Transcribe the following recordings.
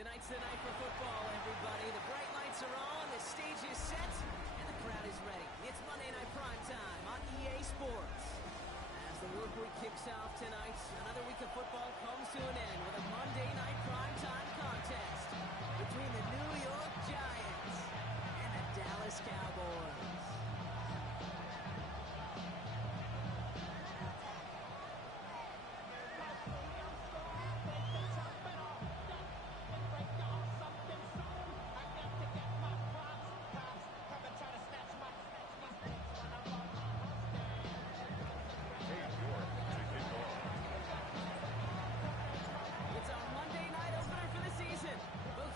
Tonight's the night for football, everybody. The bright lights are on, the stage is set, and the crowd is ready. It's Monday Night Primetime on EA Sports. As the work week kicks off tonight, another week of football comes to an end with a Monday Night Primetime contest between the New York Giants and the Dallas Cowboys.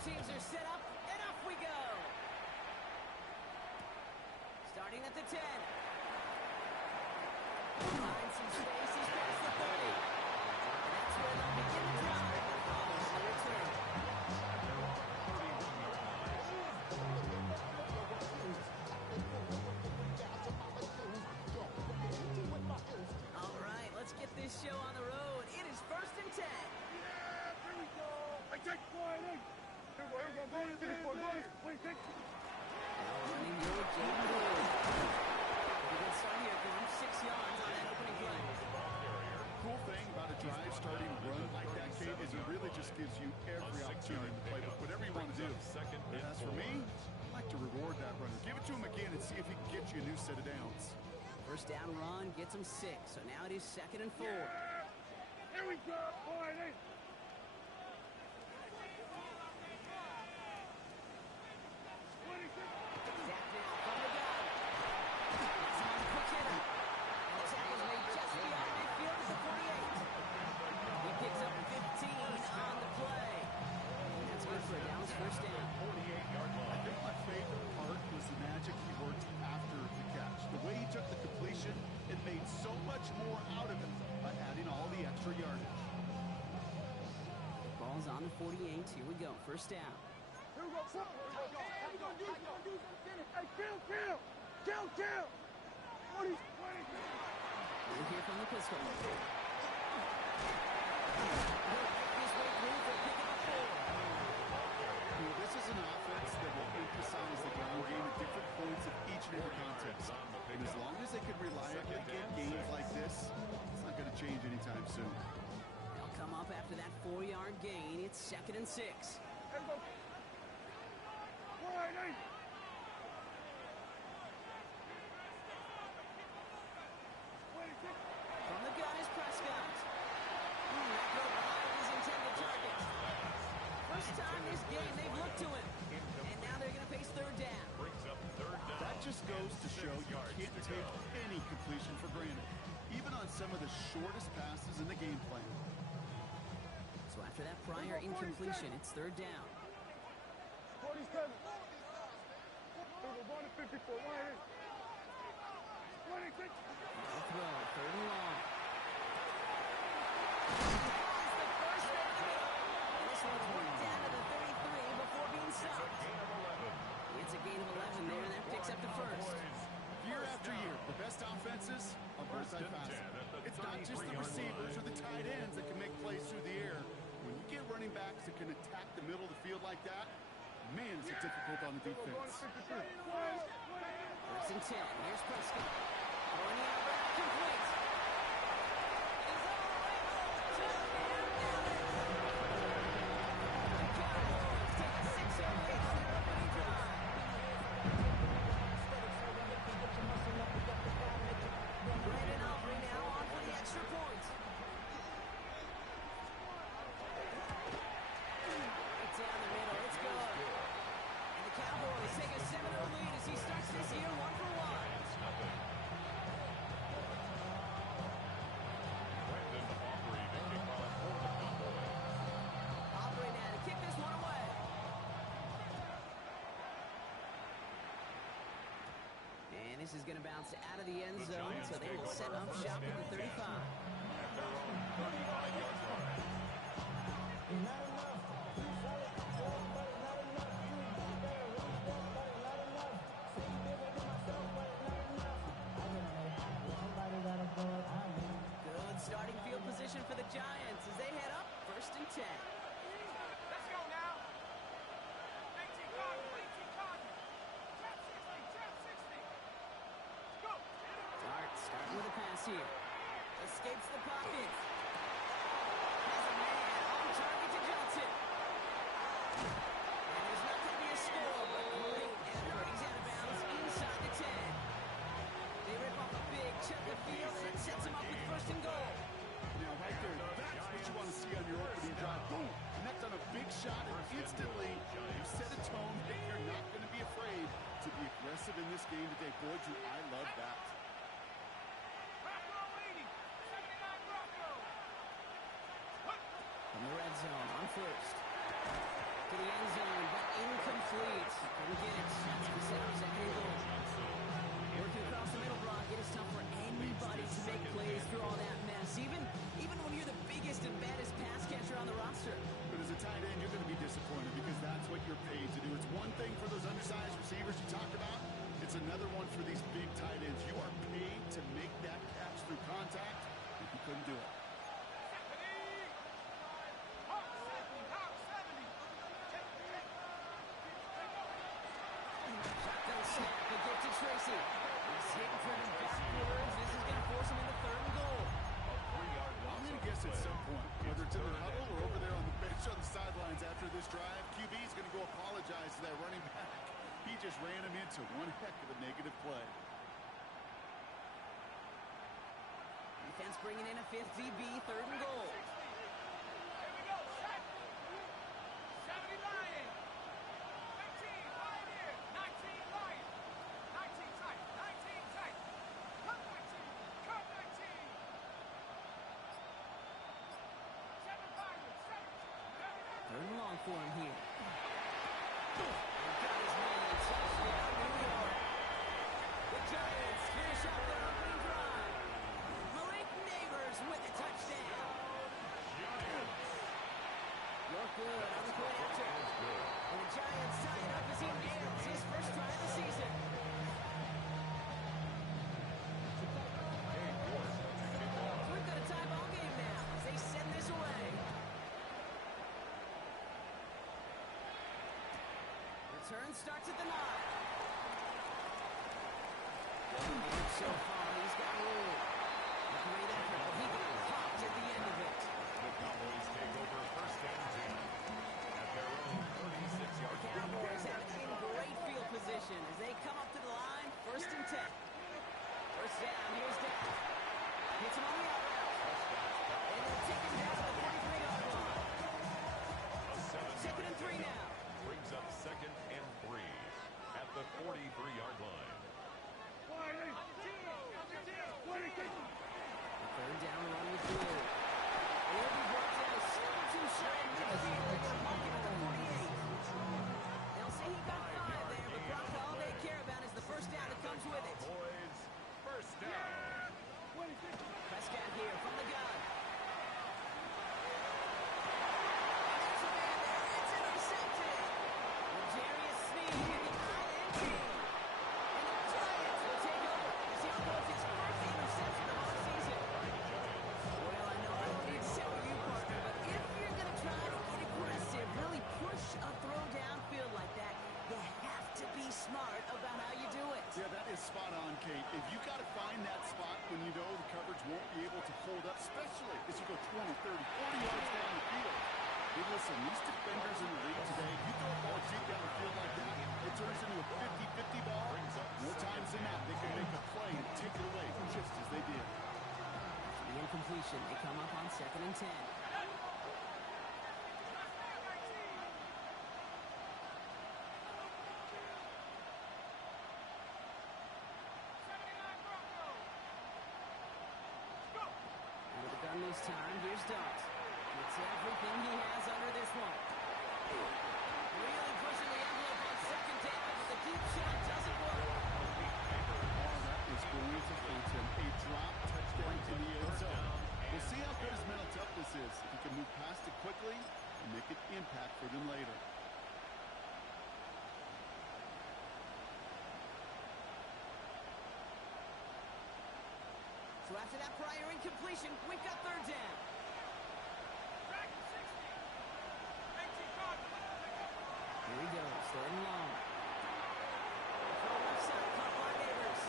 Teams are set up, and off we go. Starting at the 10. Find some space, he's past the 30. And that's where they'll begin the drive. Following the return. All right, let's get this show on the road. It is 1st and 10. Yeah, here we go. I take quiet. Running your game board. Pretty good start here for him. 6 yards on that opening play. Cool thing about a drive starting run like that, Kate, is it really just gives you every opportunity to play with whatever you want to do. And as for me, I like to reward that runner. Give it to him again and see if he can get you a new set of downs. First down run gets him 6. So now it is 2nd and 4. Yeah. Here we go. Quiet. Snap now from the gun. That's on the quick hitter. And the tackle's made just beyond midfield at the 48. He picks up 15 on the play. And that's good for a Dallas first down. 48-yard line. I think my favorite part was the magic he worked after the catch. The way he took the completion, it made so much more out of it by adding all the extra yardage. Ball's on the 48. Here we go. First down. Here we go. Hey, we're going to do something. Hey, kill. 20. We'll hear from the pistol. He'll pick his way through for a pick of 4. This is an offense that will emphasize the ground game at different points of each and every contest. And as long as they can reliably get games like this, it's not going to change anytime soon. They'll come up after that 4-yard gain. It's 2nd and 6. Here we go. Quiet. From the gun is Prescott. That goes behind his intended target. First time this game they've looked to him. And now they're going to face 3rd down. That just goes to show you can't take any completion for granted, even on some of the shortest passes in the game plan. So after that prior incompletion, it's 3rd down. 47. We're going to 54. 26. No throw, 3rd and long. It's the first down the middle. And this one's worked down to the 33 before being stopped. It's a gain of 11 there, and that picks up the first. Year after year, the best offenses are bird's-eye passing. It's not just the receivers or the tight ends that can make plays through the air. When you get running backs that can attack the middle of the field like that, man, is it difficult on the defense. 1st and 10. Here's Prescott. Throwing the out route complete. He's all the way home. Touchdown, Dallas. The Cowboys take a 6-0 lead on their opening drive. Brandon Aubrey now on for the extra point. Right down the middle. It's good. And the Cowboys take a 7-0 lead as he starts this year 1 for 1. Aubrey now to kick this one away. And this is going to bounce out of the end zone, so they will set up shop at the 35. At their own 35-yard line. Good starting field position for the Giants as they head up 1st and 10. Let's go now. aggressive in this game today. Boy, do I love that. From the red zone on first. To the end zone, but incomplete. Couldn't get it. That's the second and goal. Working across the middle, Brock, it is tough for anybody to make plays through all that mess. Even when you're the biggest and baddest pass catcher on the roster. But as a tight end, you're going to be disappointed because that's what you're paid to do. It's one thing for those undersized receivers you talked about. It's another one for these big tight ends. You are paid to make that catch through contact. If you couldn't do it. Tracy. He's hitting for him backwards. This is going to force him into third and goal. I'm going to guess at some point, whether it's in the huddle or over there on the bench on the sidelines after this drive, QB is going to go apologize to that running back. He just ran him into one heck of a negative play. Defense bringing in a fifth DB, third and goal. Third and long for him here. Got his man, touchdown, New York. The Giants finish out their opening drive. Malik Neighbors with a touchdown. York good on the play after. And the Giants tie it up as he nails his first try of the season. So we've got a tie ball game now as they send this away. Return starts at the 9. So far, he's got room. A great effort, but he got popped at the end of it. The Cowboys take over first and 10 at their own 36-yard line. Cowboys have it in great field position as they come up to the line, first and 10. First down, here's Dak. Hits him on the out route. And they'll take him down to the 43-yard line. Second and 3 now. Brings up second and 3 at the 43-yard line. The third down run with Blue. It will be brought down, still too short into the field. They're marking at the 48. They'll say he got 5 there, but Brock, all they care about is the first down that comes with it. Boys, first down. Prescott here from the gun. Smart about how you do it. Yeah, that is spot on, Kate. If you got to find that spot when you know the coverage won't be able to hold up, especially as you go 20, 30, 40 yards down the field. Hey, listen, these defenders in the league today, you throw a ball deep down the field like that, it turns into a 50-50 ball. More times than not, they can make a play and take it away just as they did. The incompletion, they come up on second and 10. This time, here's Dot. It's everything he has under this one. Really pushing the envelope on second down, but the deep shot doesn't work. Oh, that is going to hurt him. A drop touchdown to the end zone. We'll see how good his mental toughness is. If he can move past it quickly and make an impact for them later. So after that prior incompletion, we've got third down. Here he goes, third and long. Throw left side, caught by Neighbors.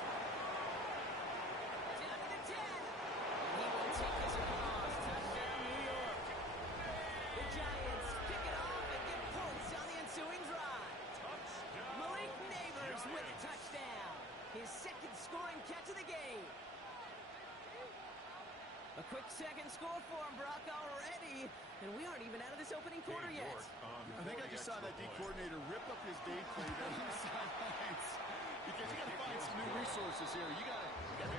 Down to the 10. And he will take this across. Touchdown, New York. The Giants pick it off and get points on the ensuing drive. Malik Neighbors with a touchdown. His second scoring catch of the game. A quick second score for him, Brock, already. And we aren't even out of this opening quarter yet. I think I just saw that D coordinator rip up his day play there on the sidelines. Because you got to find some new resources here. You got to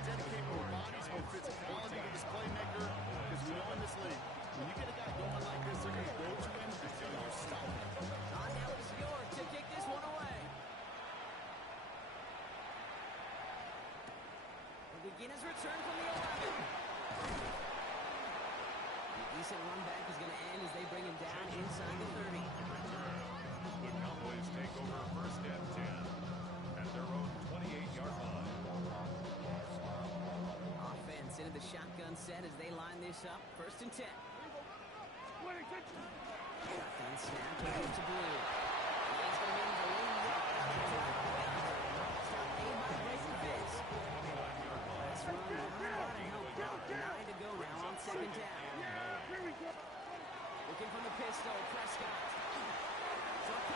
dedicate more bodies, more physicality to this playmaker. Because we know in this league, when you get a guy going like this, they're going to go to him until you stop him. Now it's York to kick this one away. He'll begin his return from the 11. The decent run back is going to end as they bring him down inside the 30. The Cowboys take over first and 10 at their own 28-yard line. Offense into the shotgun set as they line this up. First and 10. Shotgun snap to Blue. He's going to win the lead. Stop made by Grayson Fitz. Last run, about 9 to go now on second down. Looking from the pistol, Prescott.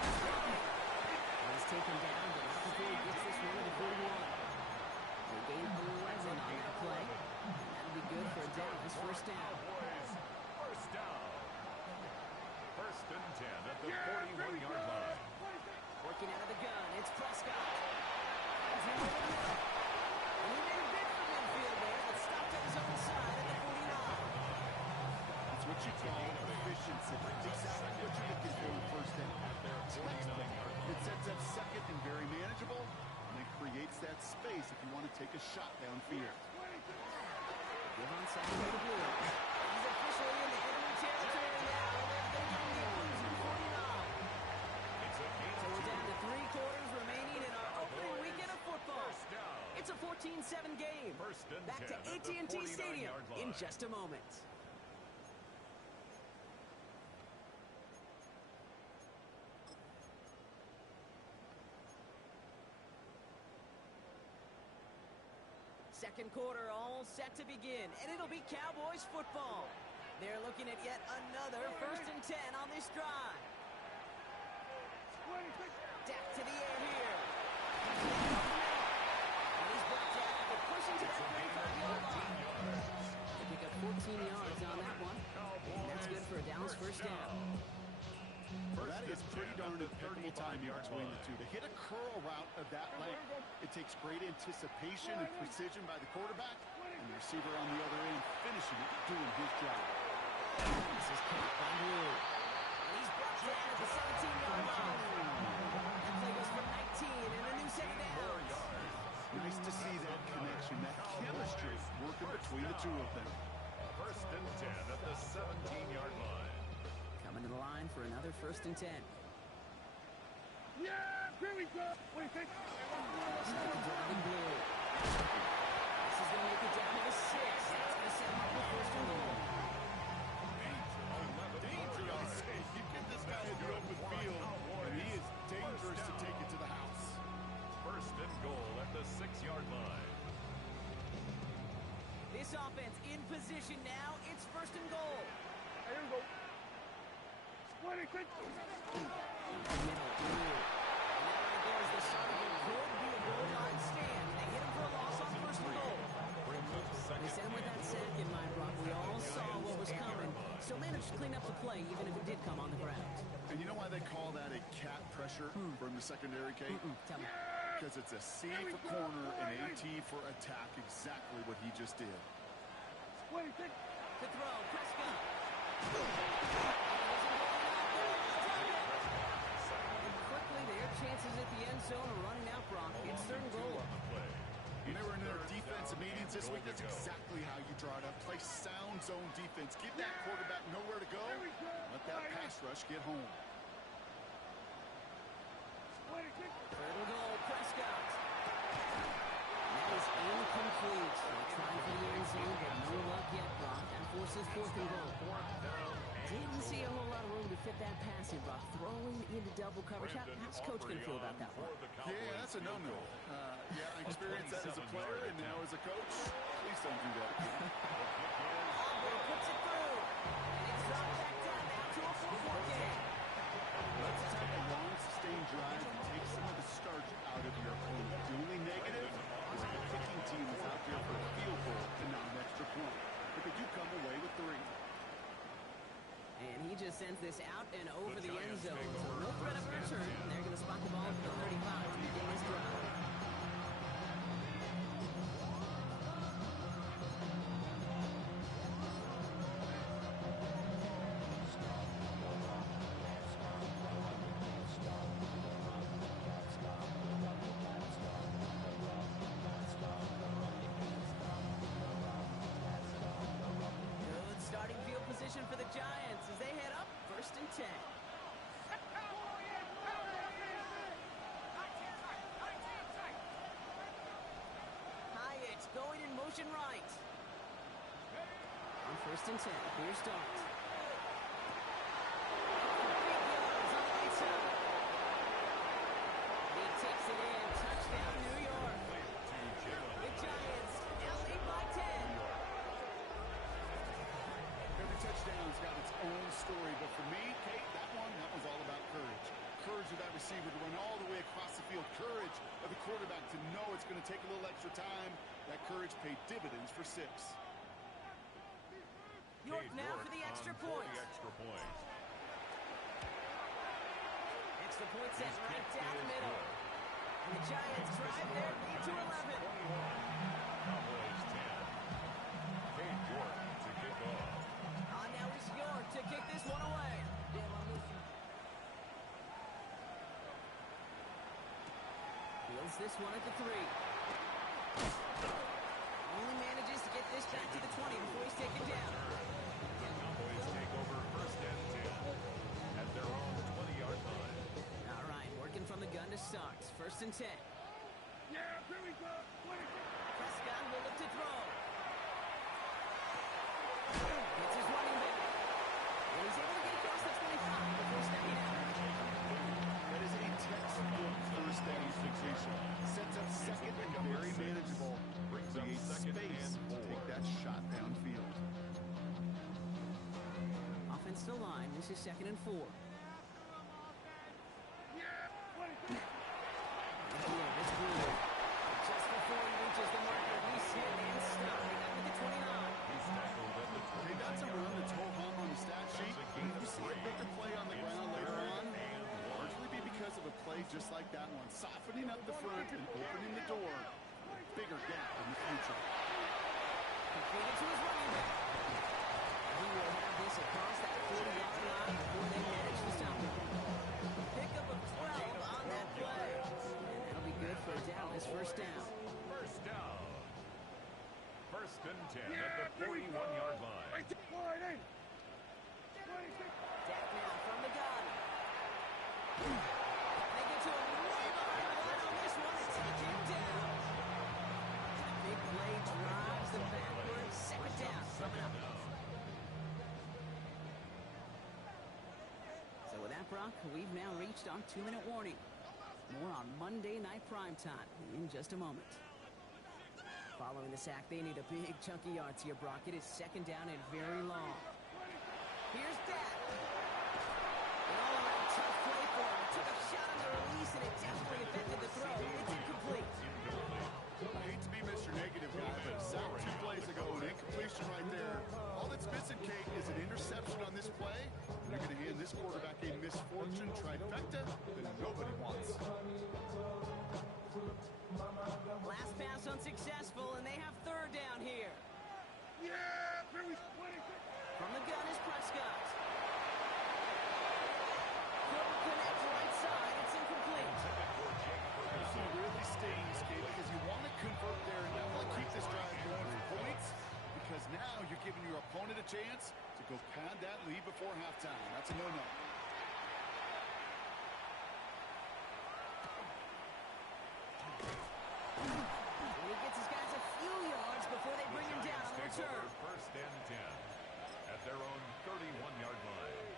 He's taken down, but not before he gets this one to the 41. They gain 11 on that play. That'll be good for a Dallas first down. First down. First and 10 at the 41-yard line. Working out of the gun, it's Prescott. And he made a bid for midfield there, but stopped at his own side at the 49. It's what you call efficiency. Exactly what you're looking for in first down. It sets up second and very manageable, and it creates that space if you want to take a shot downfield. Give on second to the Blue. He's officially in the enemy territory now. They're going to lose at 49. So we're down to 3 quarters remaining in our opening weekend of football. It's a 14-7 game. Back to AT&T Stadium in just a moment. Second quarter all set to begin, and it'll be Cowboys football. They're looking at yet another first and 10 on this drive. Deck to the air here. And he's brought down after pushing to that 35-yard line. They pick up 14 yards on that one. And that's good for a Dallas first down. That is pretty darn impeccable time between the two. To hit a curl route of that length, it takes great anticipation and precision by the quarterback, and the receiver on the other end finishing it, doing his job. This is caught by Blue. And he's brought down at the 17-yard line. That play goes for 19 and a new set of downs. Nice to see that connection, that chemistry working between the two of them. First and 10 at the 17-yard line. Coming to the line for another first and 10. Yeah, here we go. What do you think? Driving Blue. This is going to make it down to the 6. That's going to set him up with first and goal. Dangerous. You get this guy in the open field, and he is dangerous to take it to the house. First and goal at the 6-yard line. This offense in position now. It's first and goal. Here we go. What do you think? Middle, Blue. And that right there is the start of what could be a goal line stand. They hit him for a loss on first and goal. They sent him with that sack in mind, Brock. We all saw what was coming. Still managed to clean up the play, even if it did come on the ground. And you know why they call that a cat pressure from the secondary, Kate? Tell me. Because it's a C for corner and a T for attack, exactly what he just did. What do you think? To throw, Prescott. And quickly, their chances at the end zone are running out, Brock. It's third and goal. When they were in their defensive meetings this week, that's exactly how you draw it up. Play sound zone defense. Give that quarterback nowhere to go. Let that pass rush get home. What do you think? Third and goal, Prescott. And that is incomplete. They're trying for the end zone, but no luck yet, Brock. That forces fourth and goal. Didn't see a whole lot of room to fit that pass in, Brock. Throwing into double coverage. How's Coach going to feel about that one? Yeah, that's a no-no. Yeah, I experienced that as a player and now as a coach. Please don't do that again. Auburn puts it through. And it's dropped back down now to a 4-4 game. Let's take a long, sustained drive and take some of the starch out of your opponent. The only negative is that the kicking team is out there for a field goal and not an extra point. But they do come away with 3. And he just sends this out and over the end zone. So no threat of a return. They're going to spot the ball for the 35 to begin this drive. and 10. Hyatt going in motion right. On 1st and 10, here's Dart. Big yards on the right side. He takes it in. Touchdown, New York. The Giants now lead by 10. Every touchdown's got its own story, but for me, Kate, that one's all about courage. Courage of that receiver to run all the way across the field. Courage of the quarterback to know it's going to take a little extra time. That courage paid dividends for 6. York now for the extra point. Extra point set right down the middle. And the Giants drive their lead to 11. Cowboys 10. Cade York to kick off. Now it's York to kick this one away. Fields this one at the 3. Only manages to get this back to the 20 before he's taken down. Cowboys take over 1st and 10 at their own 20-yard line. All right, working from the gun to start. 1st and 10. Yeah, here we go. Prescott will look to throw. It's his running back. And he's able to get across the 25 before stepping out. That is a textbook first down fixation. Sets up second and very manageable. Creates space to take that shot downfield. Offense to line. This is 2nd and 4. It's Brewer. Just before he reaches the marker, he's hit and stopped at the 29. He's tackled at the 29. Hey, that's a run that's ho-hum on the stat sheet. You see a bigger play on the ground later on. Largely be because of a play just like that one. Softening up the front and opening the door. Bigger gap in the future. Completed to his running back. He will have this across that 40-yard line before they manage to stop him. Pickup of 12 on that play. And that'll be good for Dallas. 1st down. 1st down. 1st and 10 at the 41-yard line. Dak now from the gun. They get to him way behind the line on this one and take him down. Big play drives the backwards. 2nd down coming up. So with that, Brock, we've now reached our 2-minute warning. More on Monday Night Primetime in just a moment. Following the sack, they need a big chunky yards here, Brock. It is 2nd down and very long. Here's Dak. An all-around tough play for him. Took a shot on the release, and it definitely affected the throw. It's incomplete. I hate to be Mr. Negative guy, but sack 2 plays ago, an incompletion right there. All that's missing, Kate, is an interception on this play. And you're going to hand this quarterback a misfortune trifecta that nobody wants. Last pass unsuccessful, and they have 3rd down here. Yeah, From the gun is Prescott. Couldn't connect right side. It's incomplete. This one really stings, Kate, because you want to convert there and not keep this drive going for points, because now you're giving your opponent a chance to go pad that lead before halftime. That's a no-no. He gets his guys a few yards before they bring him down on the return. 1st and 10 at their own 31-yard line.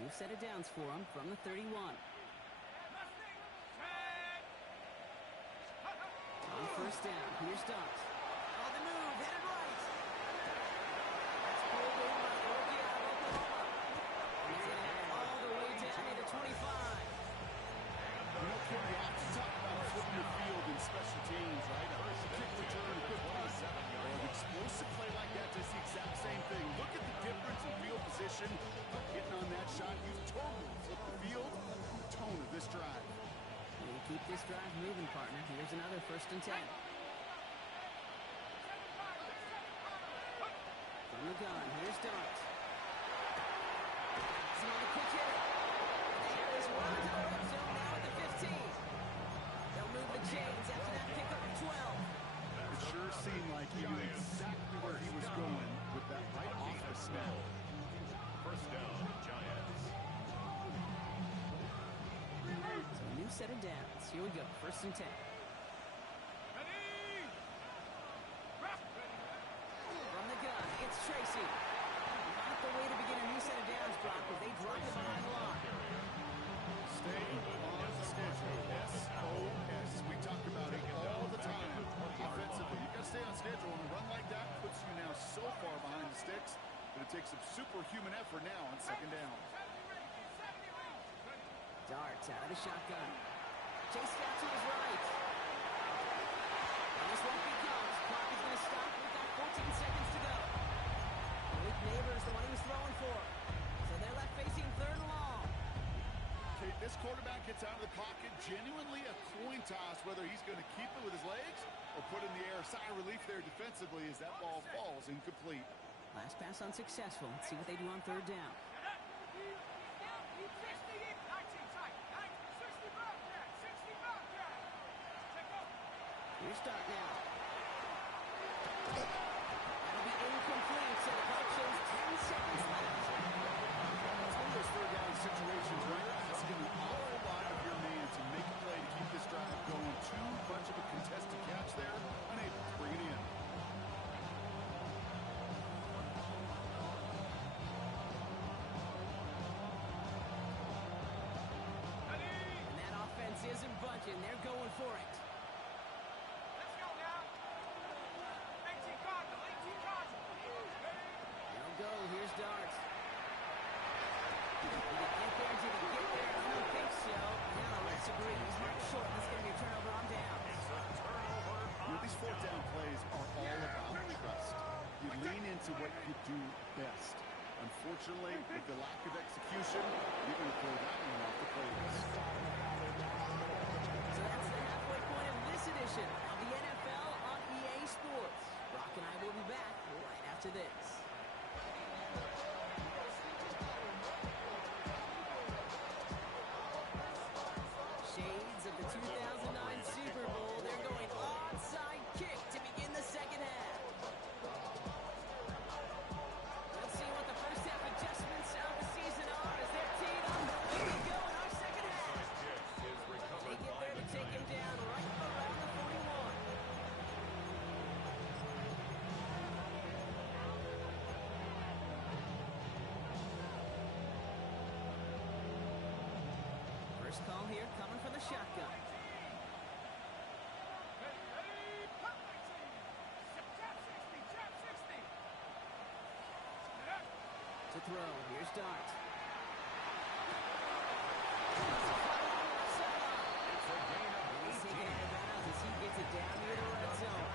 New set of downs for him from the 31. On 1st down, here's Dart. On the move, headed right. That's pulled in by the rookie out of Oklahoma. And he's going to head all the way down to the 25. You know, Kim, you have to talk about flipping the field in special teams, right? A kick return, a good punt, or an explosive play like that does the exact same thing. Look at the difference in field position. Getting on that shot, you've totally flipped the field. The tone of this drive. We'll keep this drive moving, partner. Here's another 1st and 10. From the gun, here's Dart. It's another quick hit. They have this run to the red zone now at the 15. They'll move the chains after that pickup of 12. set of downs. Here we go, 1st and 10. From the gun, it's Tracy. Not the way to begin a new set of downs, Brock, but they drop it behind the line. Stay on schedule. SOS. We talk about it all the time. Offensively, you got to stay on schedule, and a run like that puts you now so far behind the sticks that it takes some superhuman effort now on 2nd down. Darts out of the shotgun. Chase out to his right. And this won't be close. Clock is going to stop. We've got 14 seconds to go. Malik Neighbors, the one he was throwing for. So they're left facing 3rd and long. Okay, this quarterback gets out of the pocket. Genuinely a coin toss whether he's going to keep it with his legs or put in the air. Sigh of relief there defensively as that ball falls incomplete. Last pass unsuccessful. Let's see what they do on 3rd down. Here's start now. That'll be incomplete, so the clock shows 10 seconds left. It's one of those 3rd down situations where you're asking an awful lot of your man to make a play to keep this drive going. Too much of a contested catch there, unable to bring it in. And that offense isn't budging. They're going for it. Here's Darts. Did he get there? Did he get there? I don't think so. Now let's agree. He's marked short. This is going to be a turnover on down. These 4th down plays are all about trust. You lean into what you do best. Unfortunately, with the lack of execution, you're going to throw that one off the play list. So that's the halfway point of this edition of the NFL on EA Sports. Brock and I will be back right after this. Shades of the 2009 Super Bowl. They're going onside kick to begin the 2nd half. Let's see what the 1st half adjustments of the season are as they're teed up. Here we go in our 2nd half. They get there to take him down right around the 41. First call here coming from the shotgun. To throw, here's Dart. He's taking out of bounds as he gets it down near the red zone.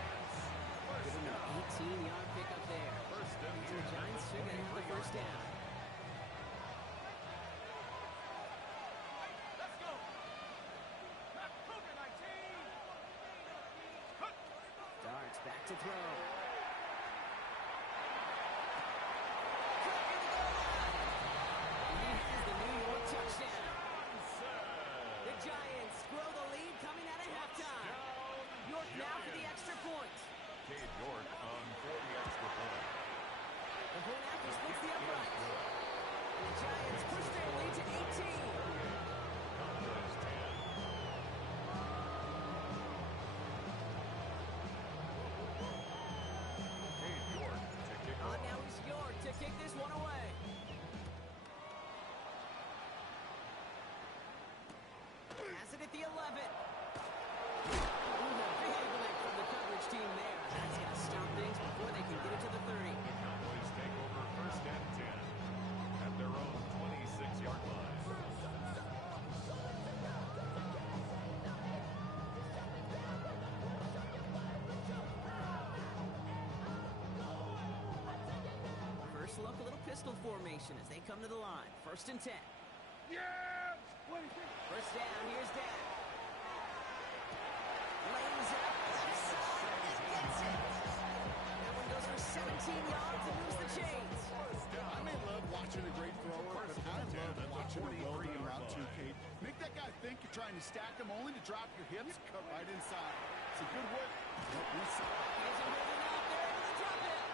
Give him an 18-yard pickup there. The Giants are going to have the 1st down. Darts back to throw. And he has the New York touchdown. The Giants grow the lead coming out of halftime. York now for the extra point. Cade York on for the extra point. The point after splits the upright. The Giants push their lead to 18. Now he's York to kick this one away. Has it at the 11. Big lick from the coverage team there. That's going to stop things before they can get it to the 30. The Cowboys take over 1st and 10 at their own 26-yard line. First look, a little pistol formation as they come to the line. 1st and 10. Yeah! First down, here's Dan. Lanes it up. Gets it. That one goes for 17 yards and moves the chains. I may love watching a great thrower, but I love watching a well-run route too, Kate. Make that guy think you're trying to stack him only to drop your hips, cut right inside. It's a good work. Here's a holding out. They're able to drop it.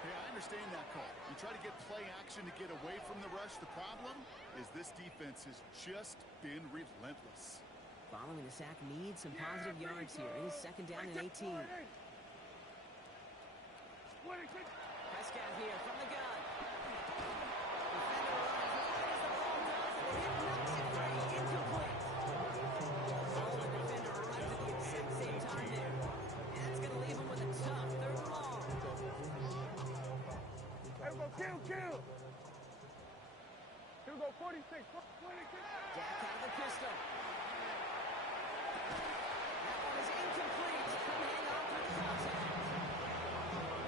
Hey, Hey, I understand that call. You try to get play action to get away from the rush. The problem is this defense has just been relentless. Following the sack needs some positive yards here. It is second down and 18. Prescott here from the gun. Defender runs as wide as the ball does, and the hit knocks it free. Incomplete. Ball and the defender arrives at the exact same time there. And that's going to leave him with a tough third and long. Hey, go kill. Here we go, 46. Dak out of the pistol. That one is incomplete. Couldn't hang on through the contact.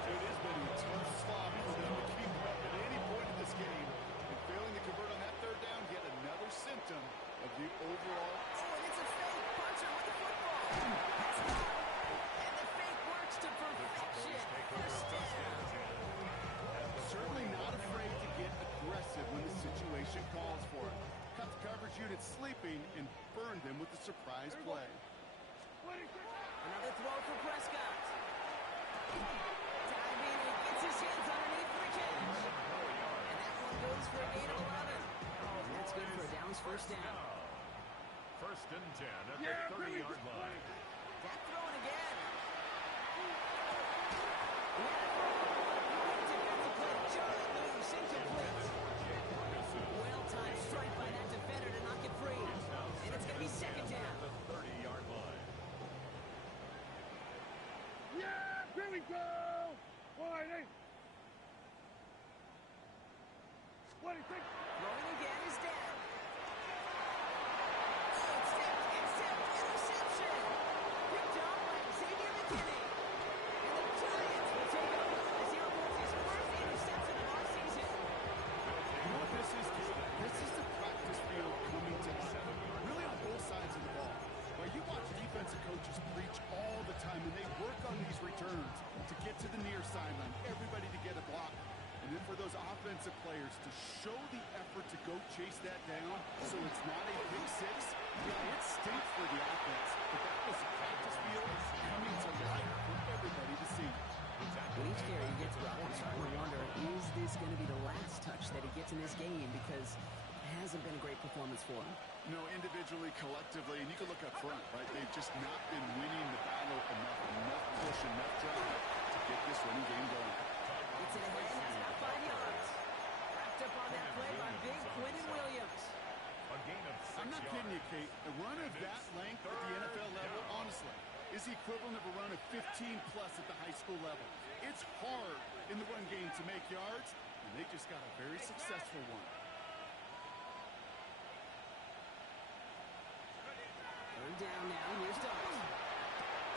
It has been a tough slog for them to keep up at any point in this game. And failing to convert on that third down, yet another symptom of the overall. Oh, and it's a fake puncher with the football. That's not. And the fake works to perfection. First down. Certainly not afraid to get aggressive when the situation calls for it. Cut the coverage unit sleeping and burn them with a surprise play. Another throw for Prescott. Diving and gets his hands underneath for a catch. And that one goes for a gain of 11. And that's good for a Downs first down. First and 10 at the 30-yard line. Dak throwing again. He had a throw. Great defensive play. Charlie moves incomplete. Well-timed strike by that defender to knock it free. And it's going to be second down. The 30-yard line. Yeah, here we go. 48. 26. Throwing again is down. Oh, it's tipped. Interception. Picked up by Xavier McKinney. And the Giants will take over as he reports his first interception of our season. You know what this is? This is the practice field coming to life. Really on both sides of the ball. Where you watch defensive coaches preach all the time, and they work on these returns to get to the near sideline, everybody to get a block. And then for those offensive players to show the effort to go chase that down so it's not a big six, yeah, it stinks for the offense. But that was the practice field coming to life for everybody to see. With each carry he gets brought, I'm starting to wonder, is this going to be the last touch that he gets in this game? Because it hasn't been a great performance for him. You know, individually, collectively, and you can look up front, right? They've just not been winning the battle enough push, enough drive to get this running game going. It's in ahead, he's got 5 yards. Wrapped up on that play by big Quentin Williams. A gain of 6 I'm not kidding you, Kate. A run of that length at the NFL level, honestly, is the equivalent of a run of 15-plus at the high school level. It's hard in the run game to make yards, and they just got a very successful one. Third down now, here's Dobbs.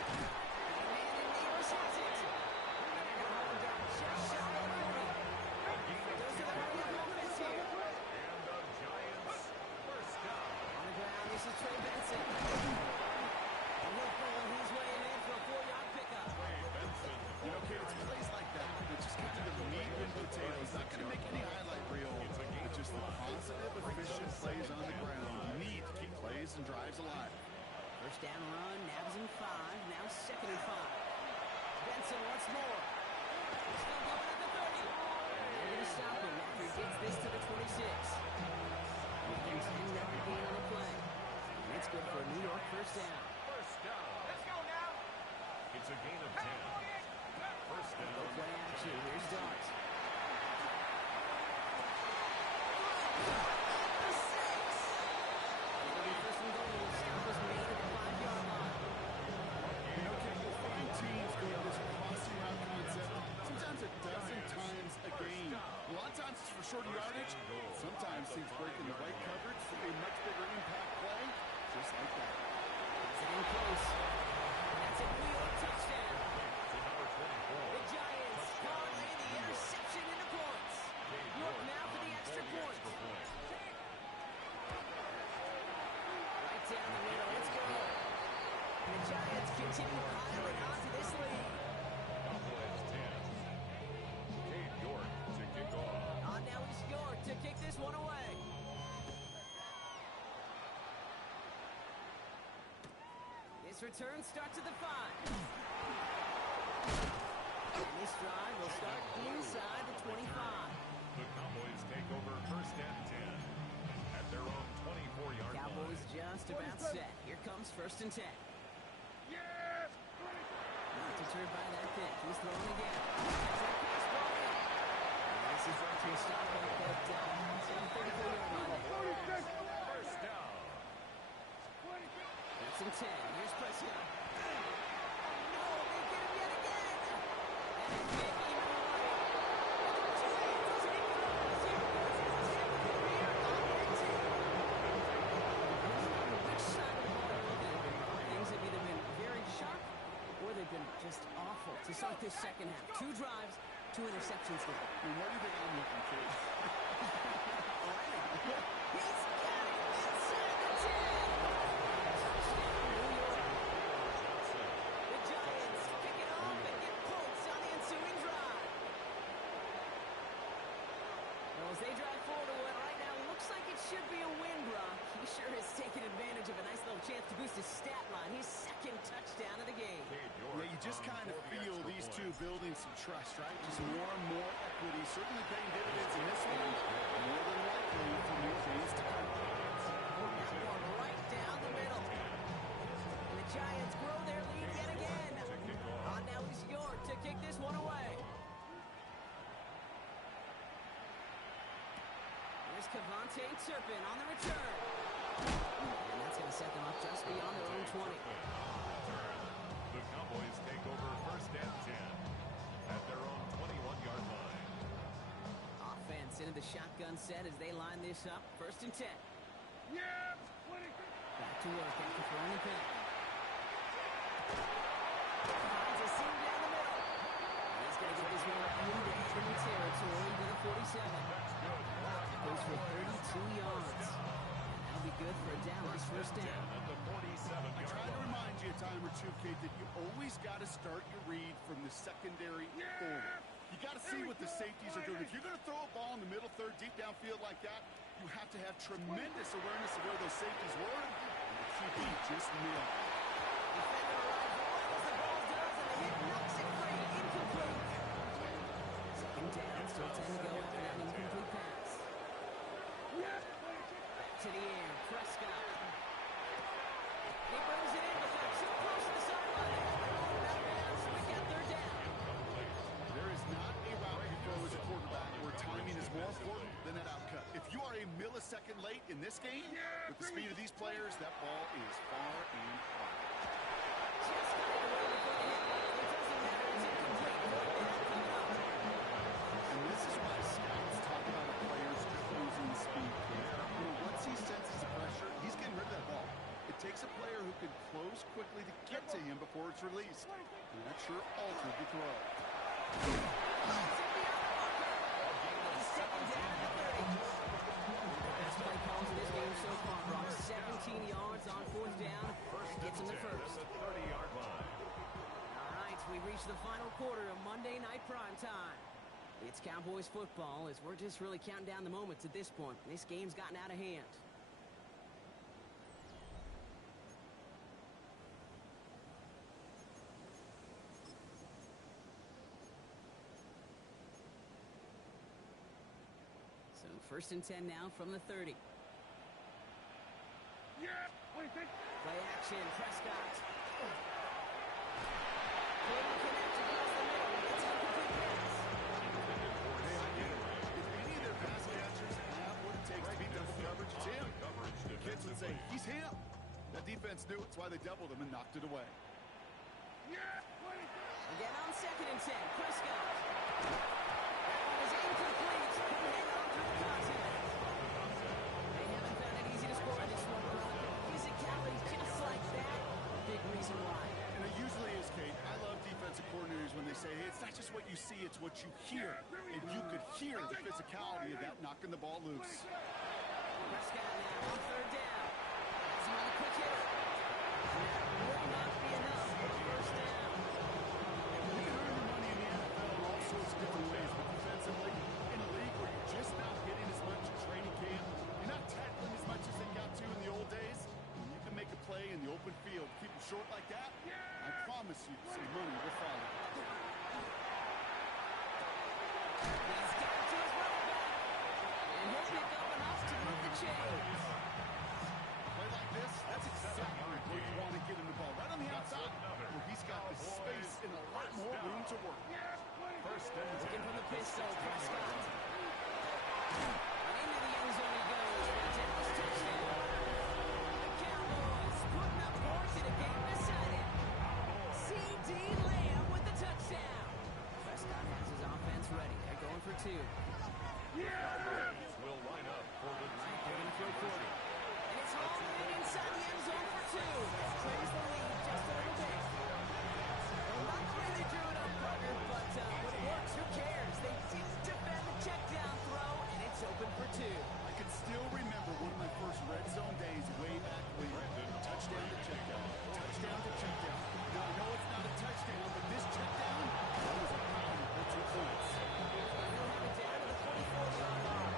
And Neighbors has it. And they're going to hold him down just shy of 40. Goes to the right of offense here. And the Giants first down. On the ground, this is Trey Benson. And he'll pull his way in for a 4-yard pickup. Benson. You know, Kate, it's plays like that that just get to the meat and potatoes. Not going to make any highlight reel, but just the positive, efficient plays on the ground. You need to keep plays and drives alive. First down run, nabs him 5, now second and 5. Benson once more. He's still going at the 30. And they're going to stop him after he gets this to the 26. Making 10-yard gain on the play. And it's good for a New York first down. First down. Let's go now. It's a gain of 10. First down. Go play action. Here's Dobbs. First and goal. Stop was made at the 5-yard line. You know, Kate, you'll find teams go to this crossing route concept sometimes a dozen times a game. A lot of times it's for shorter yardage. Sometimes teams breaking the right coverage for a much bigger impact play, just like that. It's in close. That's a New York touchdown. The Giants parlay the interception into points. York now for the extra point. Right down the middle. Let's go. And the Giants continue piling onto this lead. Cowboys 10. Cade York to kick off. On now is York to kick this one away. This return starts at the 5. And this drive will start inside the 25. The Cowboys take over first and 10 at their own 24-yard line. Cowboys just about set. Here comes first and 10. Yes! Not deterred by that pick. He's throwing again. And this is right to a stop at the 34-yard line. 46! First down. That's in 10. Here's Prescott. No, they get him yet again. And a kick even away. And the Giants take it over. Here goes his 10th career offensive. Depending on which side of the ball you're looking at, things have either been very sharp or they've been just awful to start this second half. 2 drives, 2 interceptions there. And what do you think I'm looking for? He's got it inside the 10. The Giants pick it up and get points on the ensuing drive. Well, as they drive forward to what right now looks like it should be a win, Brock. He sure has taken advantage of a nice little chance to boost his stat line. His second touchdown of the game. Yeah, you just kind of feel these two building some trust, right? Just more and more equity. Certainly paying dividends in this one. More than likely for more things to come. That one right down the middle. And the Giants grow their lead yet again. Now is York to kick this one away. Here's Cavante Turpin on the return. And that's going to set them up just beyond their own 20. The Cowboys take over first and 10 at their own 21-yard line. Offense into the shotgun set as they line this up. First and 10. Yes! Back to work after throwing the pick. Finds a seam down the middle. And he's going to get this one into enemy territory to the 47. Goes for 32 yards. And that'll be good for a Dallas first down. At the 47-yard I try to line. remind you a time or two, Kate, that you always got to start your read from the secondary forward. You got to see what the safeties are doing. If you're going to throw a ball in the middle third, deep downfield like that, you have to have tremendous awareness of where those safeties were. And the QB just nailed it. Defender arrives right as the ball does, and the hit knocks it free. Incomplete. Second down, still 10 to go after that incomplete pass. Back to the air, Prescott. He brings it in, but got too close to the sideline. They're rolling out of bounds, so we got third down. There is not a route you throw as a quarterback where timing is more important than that outcut. If you are a millisecond late in this game, with the speed of these players, that ball is far and wide. Just got it away before the hit. It doesn't matter, it's incomplete. And this is why scouts talk about a player's cruising speed. You know, once he senses the pressure, he's getting rid of that ball. It takes a player who can close quickly to get to him before it's released. And that sure altered the throw. He's taken down at the 30. The best play calls in this game so far, Brock. 17 yards on fourth down. Gets him the first. At the 30-yard line. All right, we reach the final quarter of Monday Night Primetime. It's Cowboys football as we're just really counting down the moments at this point. This game's gotten out of hand. So first and 10 now from the 30. Yes! Play action, Prescott. Couldn't connect across the middle. It's an incomplete pass. If any of their pass catchers have what it takes to beat double coverage, it's him. The kids would say, he's him. That defense knew it. That's why they doubled him and knocked it away. Yes! Again on second and 10, Prescott. That one is incomplete. Couldn't hang on through the contact. They haven't found it easy to score in this one, Brock. Physicality just like that. A big reason why. And it usually is, Kate. I love defensive coordinators when they say, hey, it's not just what you see, it's what you hear. And you could hear the physicality of that knocking the ball loose. Prescott now on third down. Has him on the quick hitter. And that will not be enough for the first down. You can earn your money in the NFL in all sorts of different ways, but defensively, in a league where you're just not getting as much in training camp, you're not tackling as much as they got to in the old days, and you can make a play in the open field, keep them short like that, I promise you some money will follow. He's got it to his running back. And he'll pick up enough to move the chains. Play like this, that's exactly where you want to get him the ball. Right on the outside, where he's got the space and a lot more room to work. First and Looking 10. for the pistol, Prescott. And into the end zone he goes for a Dallas touchdown. The Cowboys putting up points in a game decided. C.D. Lamb with the touchdown. Prescott has his offense ready. They're going for two. Cowboys will line up for the Right, they're going to throw for it. And it's all in inside the end zone for two. Trails the lead just a little bit. Well, not the way they drew it up, partner, but when it works, who cares? They didn't defend the check down throw, and it's open for two. I can still remember one of my first red zone days way back when. Touchdown to check down. Touchdown to check down. Now, I know it's not a touchdown, but this check down, that was a pound for 2 points. They'll have it down to the 44-yard line.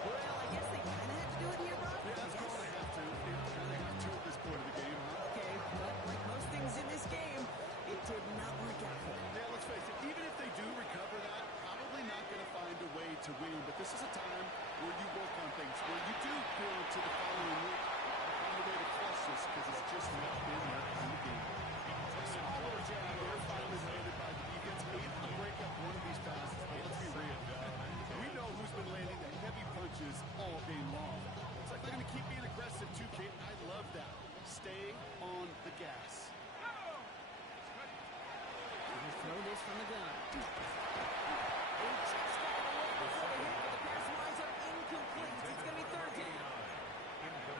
Well, I guess they kind of had to do it here, Brock. Yeah, that's going to have to. They kind of have to at this point of the game, huh? Okay, but like most things in this game, it did not work out for them. Yeah, let's face it, even if they do recover that, probably not going to find a way to win. But this is a time where you work on things, where you do build to the following week, find a way to flush this, because it's just not been that kind of game. Solid job there, finally landed by the defense, able to break up one of these passes. But let's be real. We know who's been landing the heavy punches all game long. It's like they're going to keep being aggressive too, Kate. I love that. Stay on the gas. He'll throw this from the gun. He just got it away before the hit, but the pass winds up incomplete. It's going to be third down.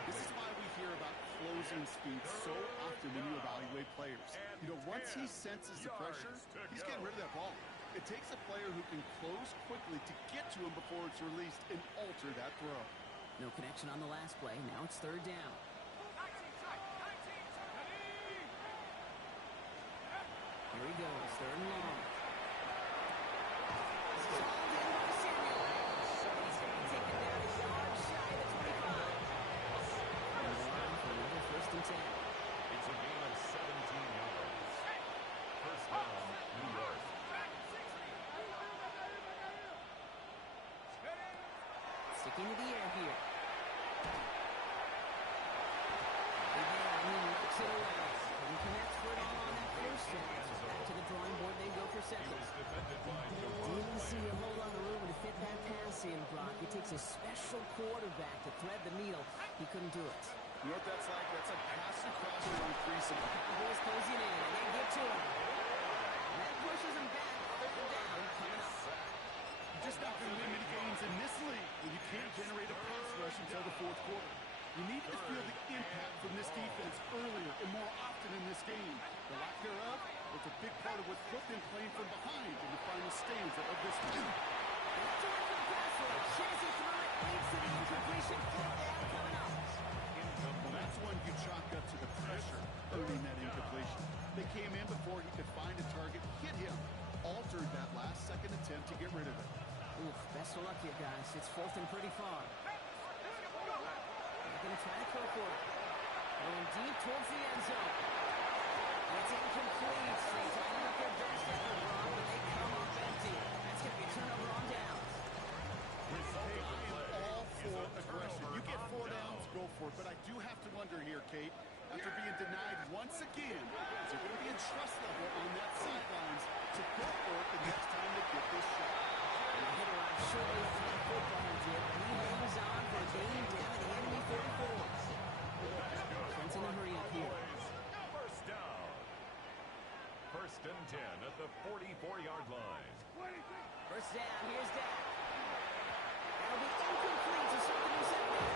This is why we hear about closing speed so often when you evaluate players. You know, once he senses the pressure, he's getting rid of that ball. It takes a player who can close quickly to get to him before it's released and alter that throw. No connection on the last play. Now it's third down. Here he goes, third and long. Stalled in by Samuel. He's going to take it down a yard shy of the 25. And the line for another first and 10. It's a gain of 17 yards. First down, New York. Sticking to the air here. Again, he knocks it away. And connects for it all on that first down. Back to the drawing board, they go for He second. was defended by Didn't see a whole lot of room to fit that pass in, Brock. It takes a special quarterback to thread the needle. He couldn't do it. You know what that's like? That's like pass across the increasing. The boys closing in, and they get to him. And that pushes him back. Third down coming up. You're just not going to win many games in this league when you can't generate a pass rush until the fourth quarter. You needed to feel the impact from this defense earlier and more often in this game. The lack thereof was a big part of what put them playing from behind in the final stanza of this game. That's a win for the pass rush. Chasing through it, leads to the incompletion. Fourth down coming up. Well, that's one you chalk up to the pressure earning that incompletion. They came in before he could find a target, hit him, altered that last second attempt to get rid of it. Oof, best of luck here, guys. It's fourth and pretty far. They're going to try to throw for it. Going deep towards the end zone. And it's incomplete. They tighten up their best effort, Ron, but they come up empty. That's going to be a turnover on downs. Hey, I am all for aggression. You get 4 downs, go for it. But I do have to wonder here, Kate, after being denied once again, is there going to be a trust level on that sidelines to go for it the next time they get this shot? And the hitter, I'm sure they thought football did, but he hangs on for a game down to the enemy 34s. Defense in a hurry up here. First down. First and 10 at the 44-yard line. First down, here's Dak. That'll be incomplete to start the new segment.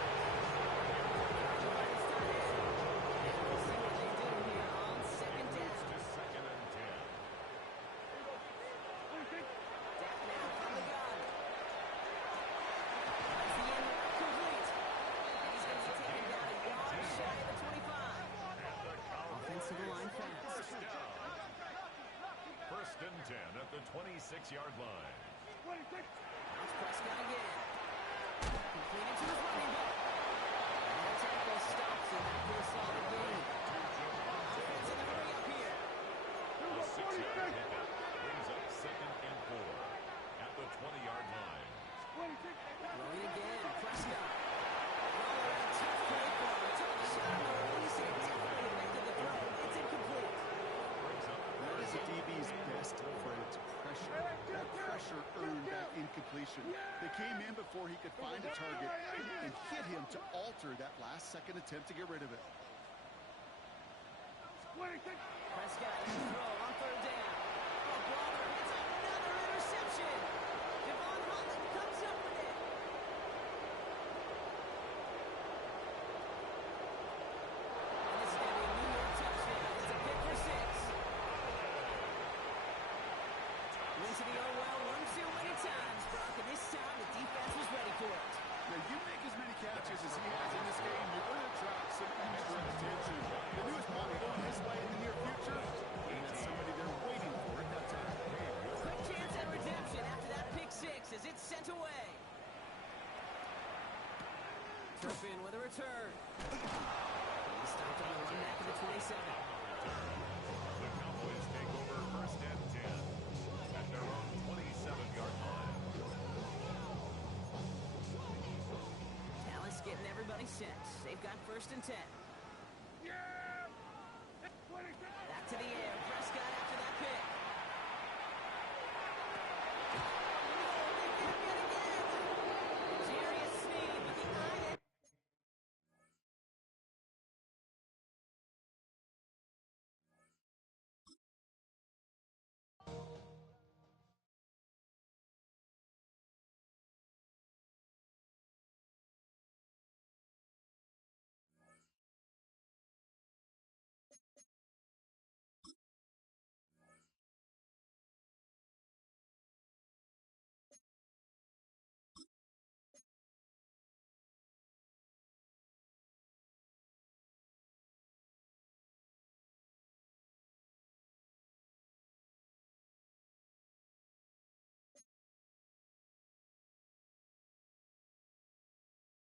And we'll see what they do here on second down. To second and 10. Dak now from the gun. That's the end route complete. And he's going to be taken down a yard shy of the 25. Offensive line fast. First down. First and 10 at the 26-yard line. It's Prescott again. Completed to his running back. And that tackle stops him after a solid gain. Offense in the hurry up here. A 6-yard pickup brings up second and 4 at the came in before he could find a target and hit him to alter that last-second attempt to get rid of it. Prescott in the throw on third down. Oh, brother, it's another interception. Devon Holland comes up with it. And this is going to be a New York touchdown. It's a pick for 6. Went to the oh-well, 1-2 many times, Brock, and this time the defense was ready for it. Now, you make as many catches as he has in this game, you're going to attract some extra attention. The news probably going his way in the near future, and that's somebody they're waiting for at that time. Quick chance at redemption after that pick 6 as it's sent away. Turpin with a return. He stopped on the run back to the 27. The Cowboys take over first and 10 at their own 27-yard line. Dallas getting everybody set. They've got first and 10. Back to the air.